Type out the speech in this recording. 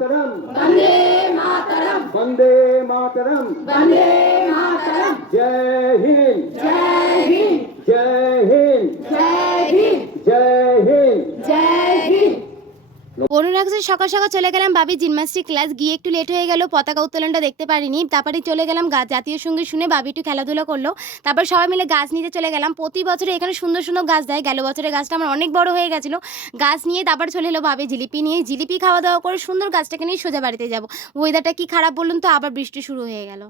मातरम वंदे मातरम वंदे मातरम वंदे मातरम जय हिंद जय हिंद जय हिंद जय हिंद जय हिंद जय हिंद 15 আগস্টে সকাল সকাল চলে গেলাম বাবি জিমন্যাস্টিক ক্লাস, গিয়ে একটু লেট হয়ে গেল, পতাকা উত্তোলনটা দেখতে পারিনি। তারপরে চলে গেলাম জাতীয় সঙ্গীত শুনে বাবি একটু খেলাধুলা করলো। তারপর সবাই মিলে গাছ নিতে চলে গেলাম। প্রতি বছরে এখানে সুন্দর সুন্দর গাছ দেয়, গেল বছরের গাছটা আমার অনেক বড় হয়ে গেছিলো। গাছ নিয়ে তারপর চলে এলো বাবি জিলিপি নিয়ে, জিলিপি খাওয়া দাওয়া করে সুন্দর গাছটাকে নিয়ে সোজা বাড়িতে যাবো। ওয়েদারটা কি খারাপ বলুন তো, আবার বৃষ্টি শুরু হয়ে গেল।